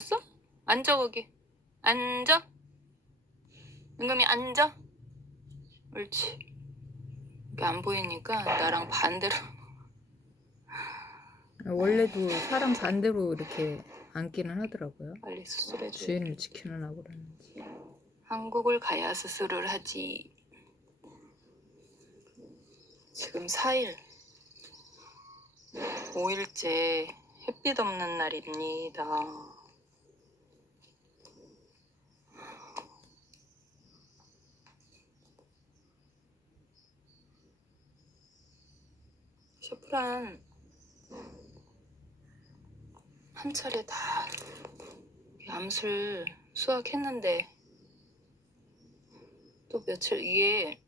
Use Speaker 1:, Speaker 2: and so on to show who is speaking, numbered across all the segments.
Speaker 1: 어 앉아 거기. 앉아. 은금이 앉아. 옳지. 이게 안 보이니까 나랑 반대로.
Speaker 2: 원래도 사람 반대로 이렇게 앉기는 하더라고요.
Speaker 1: 빨리 수술해줘.
Speaker 2: 주인을 지키느라고 그러는지.
Speaker 1: 한국을 가야 수술을 하지. 지금 4일. 5일째 햇빛 없는 날입니다. 셰프란 한 차례 다 암술 수확했는데 또 며칠 이게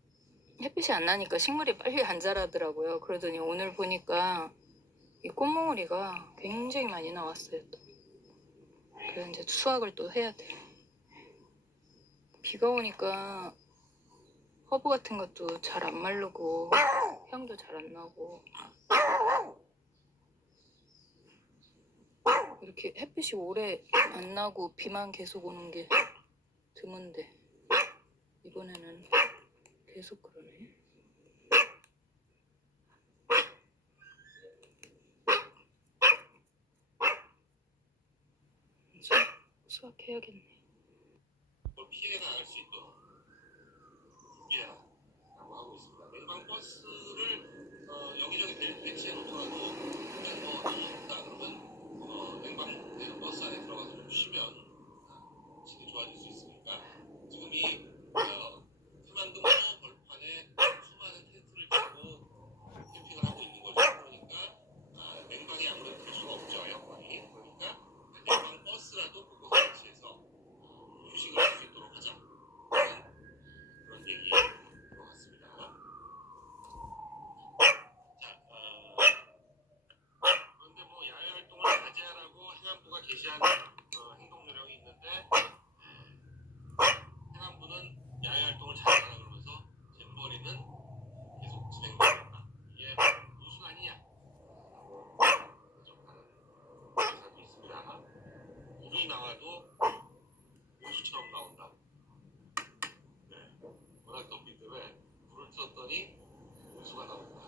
Speaker 1: 햇빛이 안 나니까 식물이 빨리 안 자라더라고요. 그러더니 오늘 보니까 이 꽃몽우리가 굉장히 많이 나왔어요. 또. 그래서 이제 수확을 또 해야 돼. 비가 오니까 허브 같은 것도 잘 안 마르고 향도 잘 안 나고 이렇게 햇빛이 오래 안 나고 비만 계속 오는 게 드문데 이번에는 계속 그러네. 수확해야겠네.
Speaker 3: 뭐 피해가 나갈 수 있도록 준비하라고 하고 있습니다. 버스를 어, 여기저기 배- 배치해 놓더라도 일단 뭐 너무 덥다 그러면 어, 냉방 네, 버스 안에 들어가서 좀 쉬면 아, 질이 좋아질 수 있으니까 지금 이 어, 태만동 벌판에 수많은 텐트를 치고 캠핑을 하고 있는 거죠. 그러니까 아, 냉방이 아무래도 될 수가 없죠. 에어컨이. 그러니까 냉방 버스라도 그곳에 배치해서 휴식을 할 수 있도록 하자. 하는 그런 얘기인 것 같습니다. 자, 어, 그런데 뭐 야외 활동을 자제하라고 행안부가 게시한 어, 행동 요령이 있는데 행안부는 야외 활동을 자제하라 그러면서 잼버리는 계속 진행됩니다. 이게 무슨 아니냐? 라고 지적하는 기사도 있습니다. 물이 나와도 호수처럼 나온다. 네. 워낙 덥기 때문에 불을 떴더니 호수가 나온다.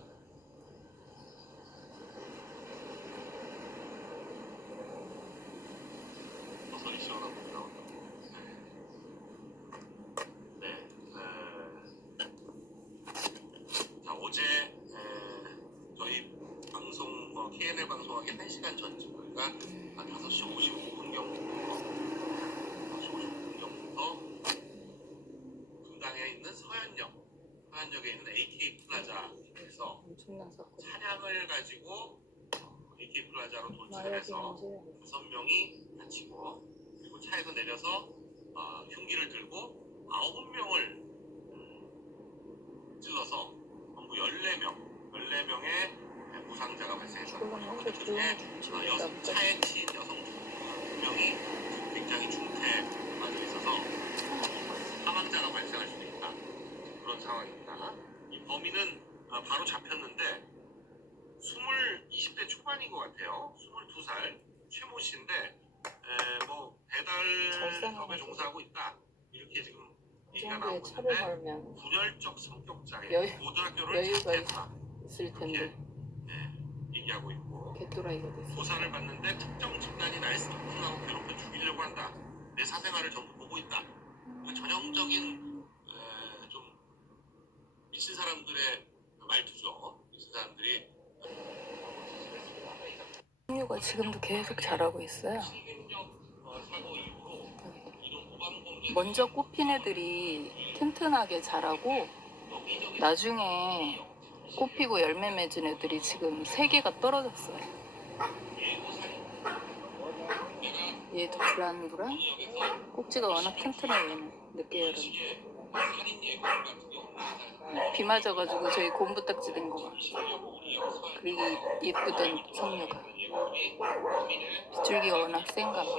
Speaker 3: 버섯이 시원한 물이 나온다고. 네. 네. 에... 자, 어제 에... 저희 방송, 어, KNL 방송하기 1시간 전쯤, 그러니까 한 5시 55분경부터 5시 55분경부터 분당에 있는 서현역, 서현역에 있는 AK 플라자에서. 차량을 가지고 어, AK 플라자로 도착을
Speaker 1: 마약이
Speaker 3: 해서
Speaker 1: 문제야.
Speaker 3: 다섯 명이 다치고 그리고 차에서 내려서 어, 흉기를 들고 아홉 명을 음, 찔러서 전부 14명, 14명의 부상자가 하죠.
Speaker 1: 혼자
Speaker 3: 그 중에 여성. 차에 친 여성 두 명이 굉장히 중태 맞아 있어서 사망자가 발생할 수도 있다. 그런 상황입니다. 이 범인은 어, 바로 잡혔는데 20, 20대 초반인 것 같아요. 22살 최모 씨인데 에,
Speaker 1: 뭐잘
Speaker 3: 배달
Speaker 1: 사는
Speaker 3: 사업에
Speaker 1: 거죠.
Speaker 3: 종사하고 있다. 이렇게 지금
Speaker 1: 이
Speaker 3: 얘기가 나오고 있는데 분열적 성격장애 고등학교를 자퇴했다.
Speaker 1: 텐데
Speaker 3: 예, 얘기하고 있고
Speaker 1: 개또라이가 됐어.
Speaker 3: 조사를 받는데 특정 집단이 날 스토킹하고 괴롭혀 죽이려고 한다. 내 사생활을 전부 보고 있다. 그 전형적인 에, 좀 미친 사람들의 말투죠. 미친 사람들이
Speaker 1: 삼류가 지금도 계속 자라고 있어요.
Speaker 3: 어, 사고 이후로 이런 모방 범죄
Speaker 1: 먼저 꼽힌 애들이 튼튼하게 자라고 나중에 꽃피고 열매 맺은 애들이 지금 세 개가 떨어졌어요. 얘도 불안불안? 꼭지가 워낙 튼튼해 얘는 늦게
Speaker 3: 경우
Speaker 1: 비 맞아가지고 저희 곰부딱지 된 거가. 그리고 이 예쁘던 석류가. 빗줄기가 워낙 센가 봐.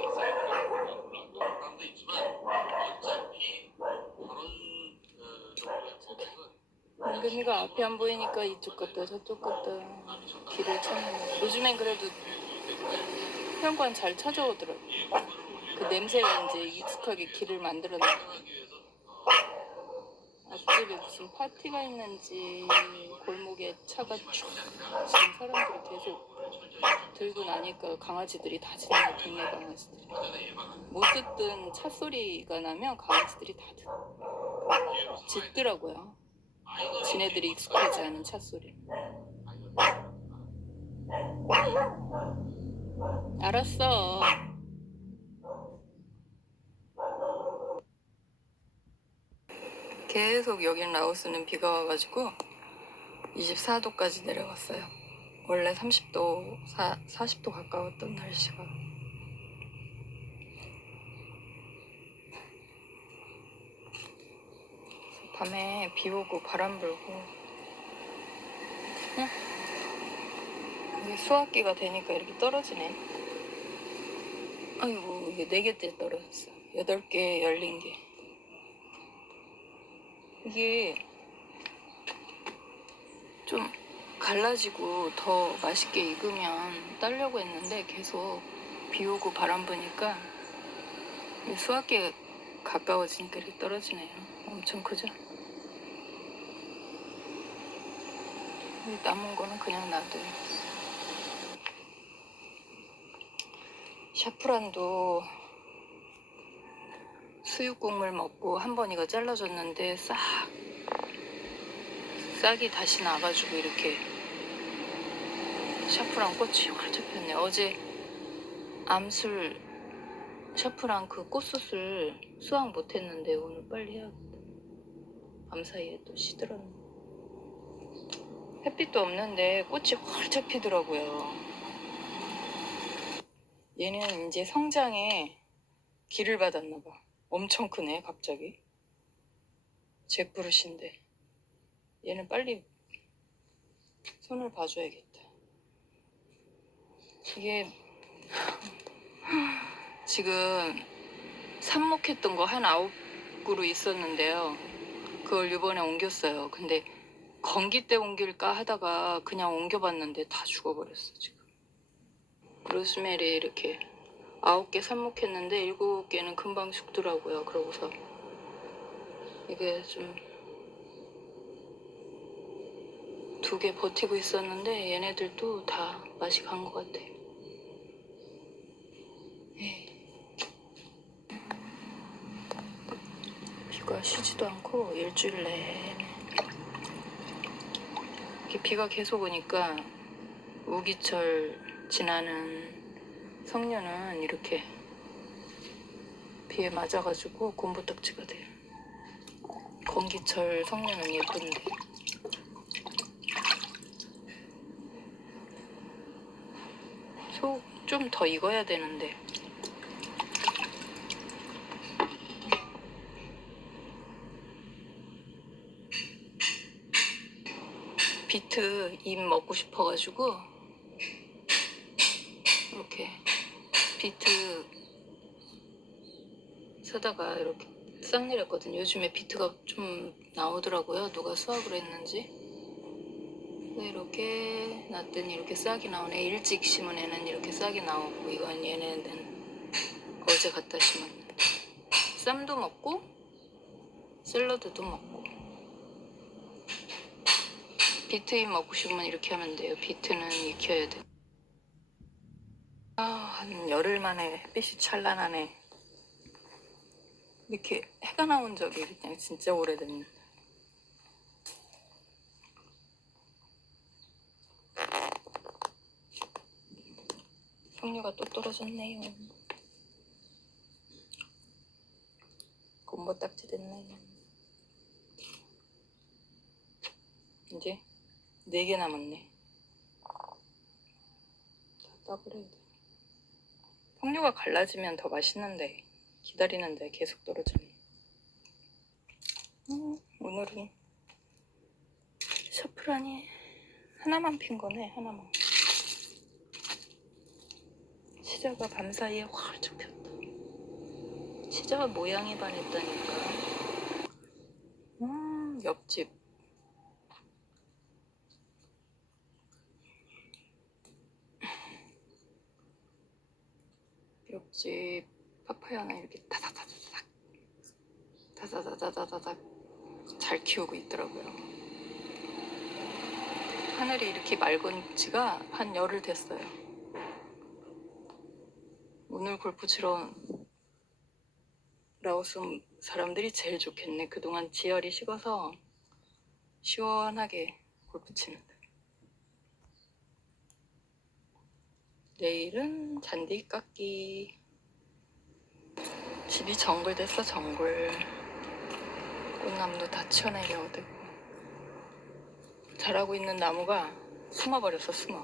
Speaker 3: 사람도 있지만 어차피 그런 어, 정도의 범행 은
Speaker 1: 은근이가 앞이 안 보이니까 이쪽 갔다 저쪽 갔다 길을 찾는 요즘엔 그래도 현관 잘 찾아오더라고.
Speaker 3: 예고를
Speaker 1: 냄새가 이제 익숙하게 길을 만들어내. 앞집에 무슨 파티가 있는지 골목에 차가 쭉 지금 사람들이 계속 들고 나니까 강아지들이 다 짖는 동네 강아지들이. 못 듣던 차 소리가 나면 강아지들이 다 듣, 짖더라고요 지네들이 익숙하지 않은 차 소리 알았어 계속 여긴 라오스는 비가 와가지고 24도까지 내려갔어요. 원래 30도, 사, 40도 가까웠던 날씨가. 밤에 비 오고 바람 불고. 응? 이게 수학기가 되니까 이렇게 떨어지네. 아이고, 이게 4개째 떨어졌어. 8개 열린 게. 이게 좀 갈라지고 더 맛있게 익으면 따려고 했는데 계속 비 오고 바람 부니까 이 수확기에 가까워지니까 이렇게 떨어지네요. 엄청 크죠? 이 남은 거는 그냥 놔둬요. 샤프란도 수육 국물 먹고 한 번 이거 잘라줬는데 싹 싹이 다시 나가지고 이렇게 샤프랑 꽃이 활짝 폈네. 어제 암술 샤프랑 그 꽃숯을 수확 못했는데 오늘 빨리 해야겠다. 밤 사이에 또 시들었네. 햇빛도 없는데 꽃이 활짝 피더라고요. 얘는 이제 성장에 기를 받았나 봐. 엄청 크네 갑자기. 잭브루시인데. 얘는 빨리 손을 봐줘야겠다. 이게 지금 삽목했던 거 한 아홉 그루 있었는데요. 그걸 이번에 옮겼어요. 근데 건기 때 옮길까 하다가 그냥 옮겨봤는데 다 죽어버렸어 지금 로스메리 이렇게 아홉 개 삽목했는데 일곱 개는 금방 죽더라고요. 그러고서 이게 좀 두 개 버티고 있었는데 얘네들도 다 맛이 간 것 같아. 에이. 비가 쉬지도 않고 일주일 내내 이렇게 비가 계속 오니까 우기철 지나는 성녀는 이렇게 비에 맞아가지고 곰보딱지가 돼요. 건기철 성녀는 예쁜데. 속 좀 더 익어야 되는데. 비트 잎 먹고 싶어가지고 이렇게 비트 사다가 이렇게 싹 내렸거든요. 요즘에 비트가 좀 나오더라고요. 누가 수확을 했는지. 이렇게 놨더니 이렇게 싹이 나오네. 일찍 심은 애는 이렇게 싹이 나오고 이건 얘네는 어제 갖다 심었는데. 쌈도 먹고 샐러드도 먹고. 비트잎 먹고 싶으면 이렇게 하면 돼요. 비트는 익혀야 돼. 아, 한 열흘 만에 햇빛이 찬란하네. 이렇게 해가 나온 적이 그냥 진짜 오래됐네. 석류가 또 떨어졌네요. 곰보딱지 됐네. 이제 네 개 남았네. 다 따버려야 돼. 석류가 갈라지면 더 맛있는데 기다리는데 계속 떨어지네. 음, 오늘은 샤프란이 하나만 핀 거네 하나만. 치자가 밤사이에 활짝 폈다. 치자가 모양이 반했다니까. 음, 옆집. 옆집 파파야는 이렇게 다다다다닥 다다다다다닥 잘 키우고 있더라고요. 하늘이 이렇게 맑은 지가 한 열흘 됐어요. 오늘 골프 치러 온 라오스 사람들이 제일 좋겠네. 그동안 지열이 식어서 시원하게 골프 치는데. 내일은 잔디 깎기. 집이 정글 됐어, 정글. 꽃나무도 다 치워내려야 되고. 자라고 있는 나무가 숨어버렸어, 숨어.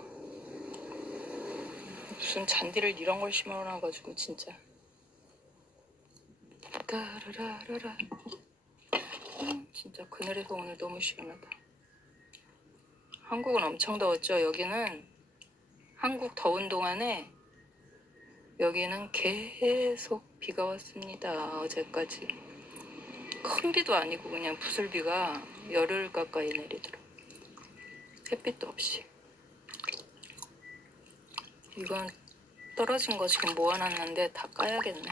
Speaker 1: 무슨 잔디를 이런 걸 심어놔가지고, 진짜. 따라라라라. 음, 진짜 그늘에서 오늘 너무 시원하다. 한국은 엄청 더웠죠. 여기는 한국 더운 동안에 여기는 계속 비가 왔습니다. 어제까지. 큰 비도 아니고 그냥 부슬비가 열흘 가까이 내리더라고. 햇빛도 없이. 이건 떨어진 거 지금 모아놨는데 다 까야겠네.